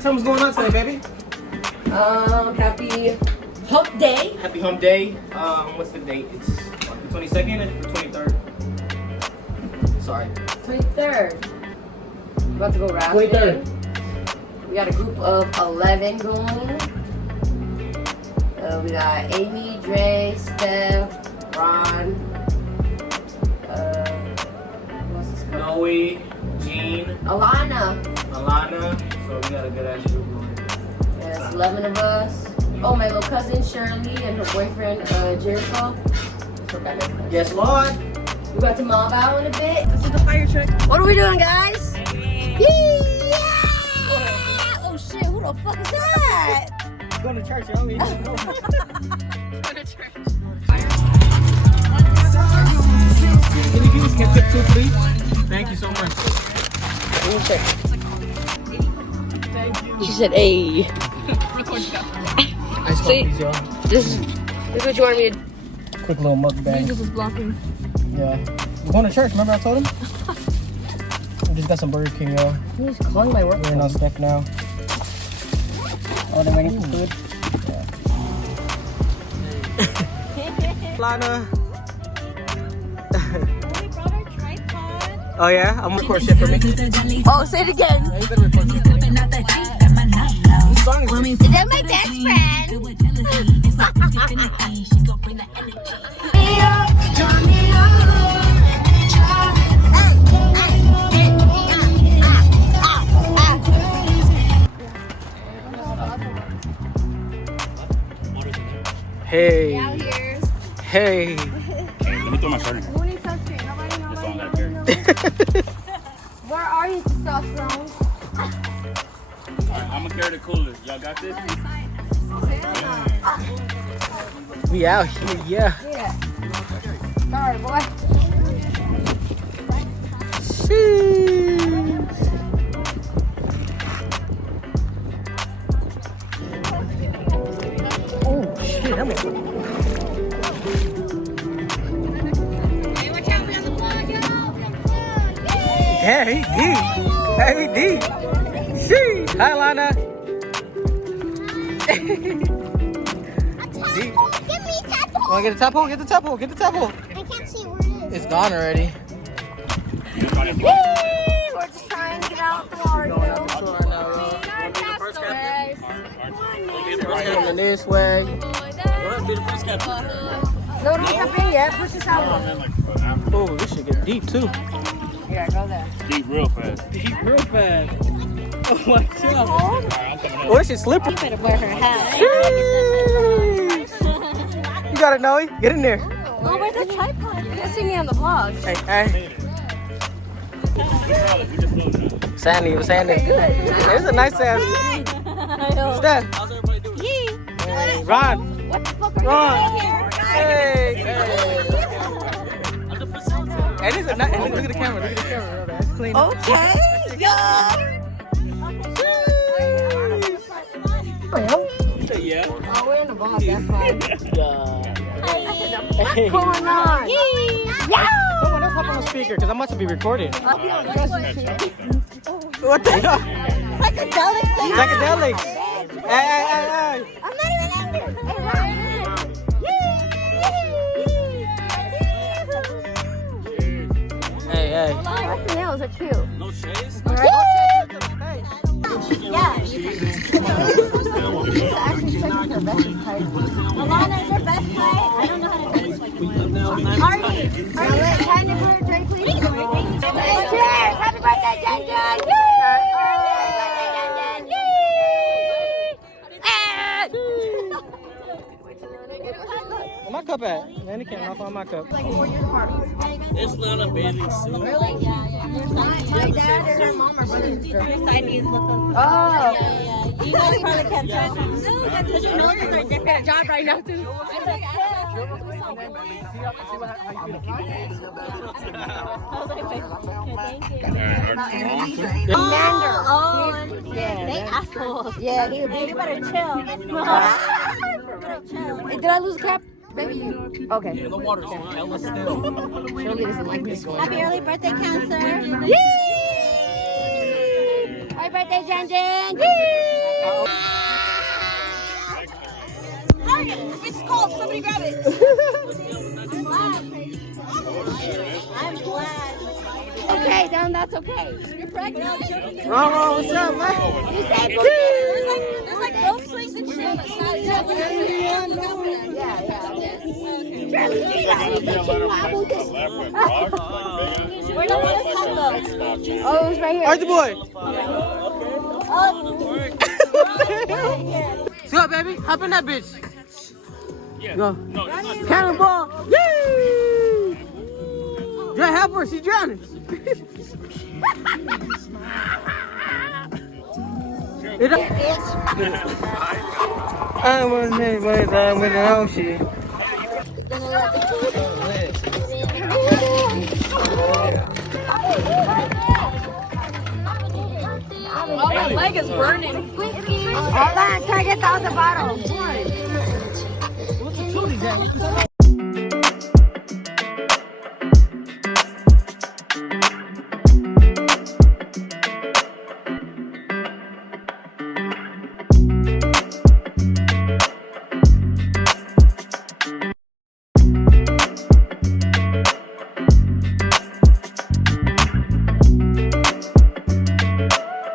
Something's going on today, baby. Happy hump day. Happy hump day. What's the date? It's what, the 22nd or the 23rd? Sorry. 23rd. We're about to go rafting. 23rd. We got a group of 11 going. We got Amy, Dre, Steph, Ron, who else is coming? Noe, Jean, Alana. So we got a good ass group going. Yeah, it's 11 of us. Oh, my little cousin Shirley and her boyfriend Jericho. Forgot his name. Yes, Lord. We got to mob out in a bit. This is the fire truck. What are we doing, guys? Yeah! Oh shit, who the fuck is that? Going to church, y'all. Going to church. Can you give us tip 2, please? Thank you so much. Let me check. She said, "Hey." Ice See? coffees, y'all. This is what you wanted me to. Quick little mukbang. Jesus was blocking. Yeah. We're going to church. Remember I told him? We just got some Burger King, y'all. He's calling my work. We're in on stuff now. Oh, they're ready for food? Yeah. Lana. We brought our tripod. Oh, yeah? I'm gonna record shit for me. Oh, say it again. Yeah, you better record shit. Whose song is this? Is that my best friend? Hey. Hey. Let me throw my shirt in. Who needs sunscreen? Nobody knows. That's all I got here. Where are you, testosterone? Alright, I'm gonna carry the cooler. Y'all got this? We out here, yeah. Sorry, boy. Oh shit, that makes Yeah, he deep. Hey, he deep. Sheesh. Hi, Lana. Deep. Give me tadpole. Wanna get the tadpole? Get the tadpole. Get the tadpole. I can't see where it is. It's gone already. We're just trying to get out the water. Coming this way. No, don't jump in yet. Push this out. Oh, this should get deep too. Here, go there. Deep real fast. Deep real fast. Oh my god. Alright, I'm coming Oh, this shit slippery. Better wear her hat. You got it, Noe. Get in there. Oh, where's the tripod? You can see me on the vlog. Hey, hey. We just floated out. Sandy, was Sandy. It's a nice ass. Steph. How's everybody doing? Hey, Ron. What the fuck are Ron. you doing here? Hey. I'm the facilitator. Hey, this is a nice. Look at the camera. Look at the camera. That's clean. Okay. Yeah. Yeah. Oh, we're in the vlog. That's fine. Hey. What's going on? Someone else hop on the speaker because I'm about to be recorded. What the hell? Psychedelic. Psychedelic. Hey, hey, hey, hey. I'm not even angry. Hey, hey. My nails are cute. No chase? Yeah. Alana, is your best play? I don't know how to do this like Artie, can you put a drink, please? Cheers! Happy birthday, Jen Jen! Where my cup at? Man, it came off on my cup. It's not a bathing suit. Really? My dad or her mom or brother. Siamese looking. Oh. You guys probably can't tell. No, that's because your noses are different. At job right now too. Yeah. They assholes. Yeah, he They better chill. Hey, did I lose a cap? Baby, okay. Yeah, the water's hella still. Surely doesn't like this one. Happy early birthday, Cancer. Yay! Happy birthday, Jen Jen! Yay! It's cold. Somebody grab it. I'm glad. Okay, then that's okay. You're pregnant. Roro, what's up, man? You said There's like rope swings and shit. yeah. Charlie, see that? He's like, you wobble this. Where do want to come though? Oh, it was right here. Where's the boy? Oh. What's up, baby? Hop in that bitch. Yeah. Go. No, it's not. Cannonball. Yay! Dre, help her. She's drowning. I want to make my time with the whole shit. Oh, my leg is burning. Hold on, try to get the other bottle.